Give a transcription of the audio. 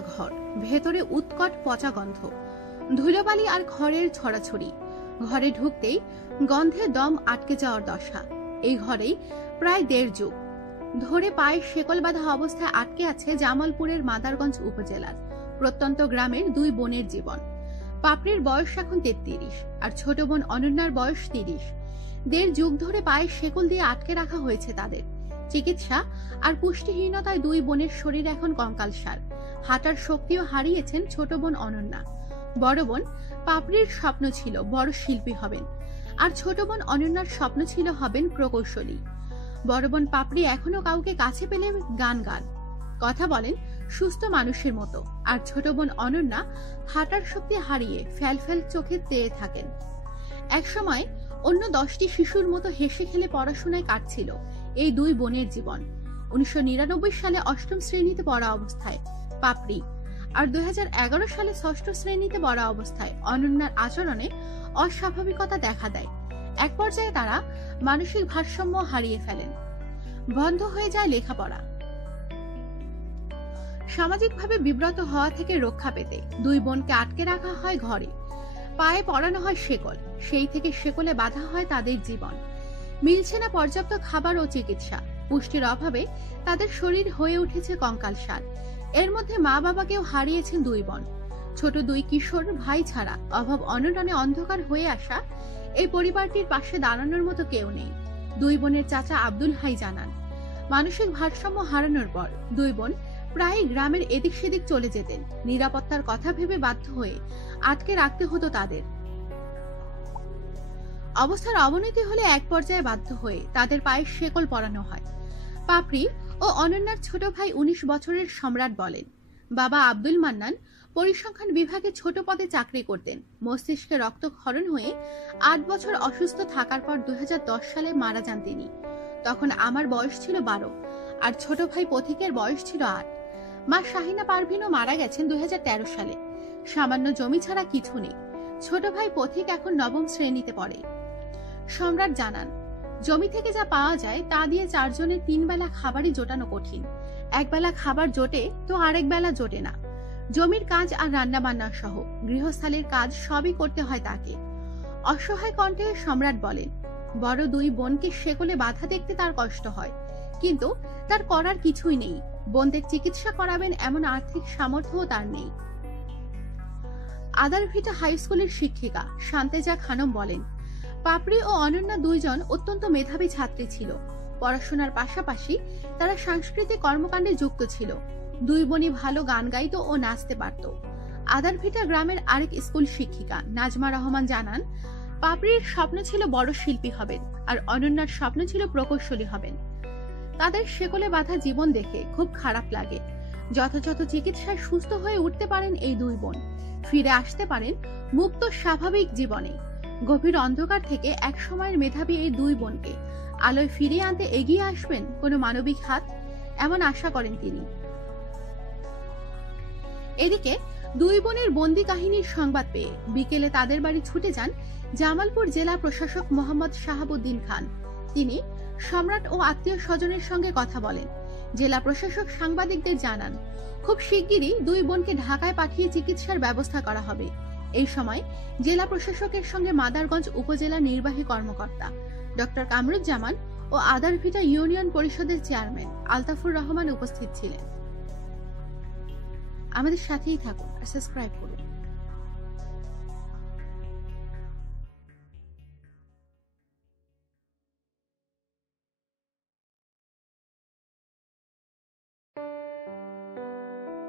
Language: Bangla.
ঘর, ভেতরে উৎকট পচা গন্ধ, ধুলোবালি আর খড়ের ছড়াছড়ি। ঘরে ঢুকতেই গন্ধে দম আটকে যাওয়ার দশা। এই ঘরেই প্রায় দেড় যুগ। ধরে পায়ে শেকল বাঁধা অবস্থায় আটকে আছে জামালপুরের মাদারগঞ্জ উপজেলার, প্রত্যন্ত গ্রামের দুই বোনের জীবন। পাপড়ির বয়স এখন তেত্রিশ আর ছোট বোন অনন্যার বয়স তিরিশ। দেড় যুগ ধরে পায়ে শেকল দিয়ে আটকে রাখা হয়েছে তাদের। চিকিৎসা আর পুষ্টিহীনতায় দুই বোনের শরীর এখন কঙ্কালসার হাঁটার শক্তিও হারিয়েছেন ছোট বোন অনন্যা। বড় বোন পাপড়ির স্বপ্ন ছিল, বড় শিল্পী হবেন। আর ছোট বোন অনন্যার স্বপ্ন ছিল হবেন প্রকৌশলী। বড় বোন পাপড়ি এখনও কাউকে কাছে পেলে গান গান। কথা বলেন সুস্থ মানুষের মতো। আর ছোট বোন অনন্যা হাঁটার শক্তি হারিয়ে ফ্যাল ফ্যাল চোখে চেয়ে থাকেন। একসময় অন্য দশটি শিশুর মতো হেসে খেলে পড়াশোনায় কাটছিল। এই দুই বোনের জীবন। উনিশশো নিরানব্বই সালে অষ্টম শ্রেণীতে পড়া অবস্থায় পাপড়ি। আর দুই হাজার এগারো সালে ষষ্ঠ শ্রেণীতে পড়া অবস্থায় অনন্যার আচরণে অস্বাভাবিকতা দেখা দেয়। এক পর্যায়ে তারা মানসিক ভারসাম্য হারিয়ে ফেলেন। বন্ধ হয়ে যায় লেখাপড়া। সামাজিকভাবে বিব্রত হওয়া থেকে রক্ষা পেতে দুই বোনকে আটকে রাখা হয় ঘরে। পায়ে পড়ানো হয় শেকল। সেই থেকে শেকলে বাধা হয় তাদের জীবন। মিলছে না পর্যাপ্ত খাবার ও চিকিৎসা। পুষ্টির অভাবে তাদের শরীর হয়ে উঠেছে কঙ্কালসার এর মধ্যে মা বাবাকেও হারিয়েছেন দুই বোন। ছোট দুই কিশোর ভাই ছাড়া অভাব অনটনে অন্ধকার হয়ে আসা এই পরিবারটির পাশে দাঁড়ানোর মতো কেউ নেই, দুই বোনের চাচা আব্দুল হাই জানান। মানসিক ভারসাম্য হারানোর পর দুই বোন প্রায় গ্রামের এদিক সেদিক চলে যেতেন। নিরাপত্তার কথা ভেবে বাধ্য হয়ে আটকে রাখতে হতো তাদের। অবস্থার অবনতি হলে এক পর্যায়ে বাধ্য হয়ে তাদের পায়ে শেকল পরানো হয়। পাপড়ি ও অনন্যার ছোট ভাই উনিশ বছরের সম্রাট বলেন, বাবা আব্দুল মান্নান পরিসংখ্যান বিভাগে ছোট পদে চাকরি করতেন। মস্তিষ্কে রক্তক্ষরণ হয়ে আট বছর অসুস্থ থাকার পর দু হাজার দশ সালে মারা যান তিনি। তখন আমার বয়স ছিল বারো আর ছোট ভাই পথিকের বয়স ছিল আট। মা শাহিনা পারভিনও মারা গেছেন দুই হাজার তেরো সালে। সামান্য জমি ছাড়া কিছু নেই। ছোট ভাই পথিক এখন নবম শ্রেণীতে পড়ে। সম্রাট জানান, জমি থেকে যা পাওয়া যায় তা দিয়ে চারজনের তিন বেলা খাবারই জোটানো কঠিন। এক বেলা খাবার জোটে তো আরেক বেলা জোটে না। জমির কাজ আর রান্না বান্না সহ গৃহস্থালির কাজ সবই করতে হয় তাকে। অসহায় কণ্ঠে সম্রাট বলেন, বড় দুই বোনকে সেকলে বাধা দেখতে তার কষ্ট হয়। কিন্তু তার করার কিছুই নেই। বোনদের চিকিৎসা করাবেন এমন আর্থিক সামর্থ্যও তার নেই। আদারভিটা হাই স্কুলের শিক্ষিকা শান্তেজা খানম বলেন পাপড়ি ও অনন্যা দুইজন অত্যন্ত মেধাবী ছাত্রী ছিল। পড়াশোনার পাশাপাশি তারা সাংস্কৃতিক কর্মকাণ্ডে যুক্ত ছিল। দুই বোনই ভালো গান গাইত ও নাচতে পারত। আদারভিটা গ্রামের আরেক স্কুল শিক্ষিকা নাজমা রহমান জানান, পাপড়ির স্বপ্ন ছিল বড় শিল্পী হবেন আর অনন্যার স্বপ্ন ছিল প্রকৌশলী হবেন। তাদের সেকলে বাধা জীবন দেখে খুব খারাপ লাগে। যথাযথ চিকিৎসায় সুস্থ হয়ে উঠতে পারেন এই দুই বোন। ফিরে আসতে পারেন মুক্ত স্বাভাবিক জীবনে। গভীর অন্ধকার থেকে এক সময়ের মেধাবী এই দুই বোনকে। আলোয় ফিরিয়ে আনতে এগিয়ে আসবেন কোনো মানবিক হাত? এমন আশা করেন তিনি। এদিকে দুই বোনের বন্দি কাহিনীর সংবাদ পেয়ে বিকেলে তাদের বাড়ি ছুটে যান জামালপুর জেলা প্রশাসক মোহাম্মদ শাহাবুদ্দিন খান। তিনি সম্রাট ও আত্মীয় স্বজনের সঙ্গে কথা বলেন। জেলা প্রশাসক সাংবাদিকদের জানান, খুব শিগগিরই দুই বোনকে ঢাকায় পাঠিয়ে চিকিৎসার ব্যবস্থা করা হবে। এই সময় জেলা প্রশাসকের সঙ্গে মাদারগঞ্জ উপজেলা নির্বাহী কর্মকর্তা ডক্টর কামরুজ্জামান ও আদারভিটা ইউনিয়ন পরিষদের চেয়ারম্যান আলতাফুর রহমান উপস্থিত ছিলেন। আমাদের সাথেই থাকুন আর সাবস্ক্রাইব করুন।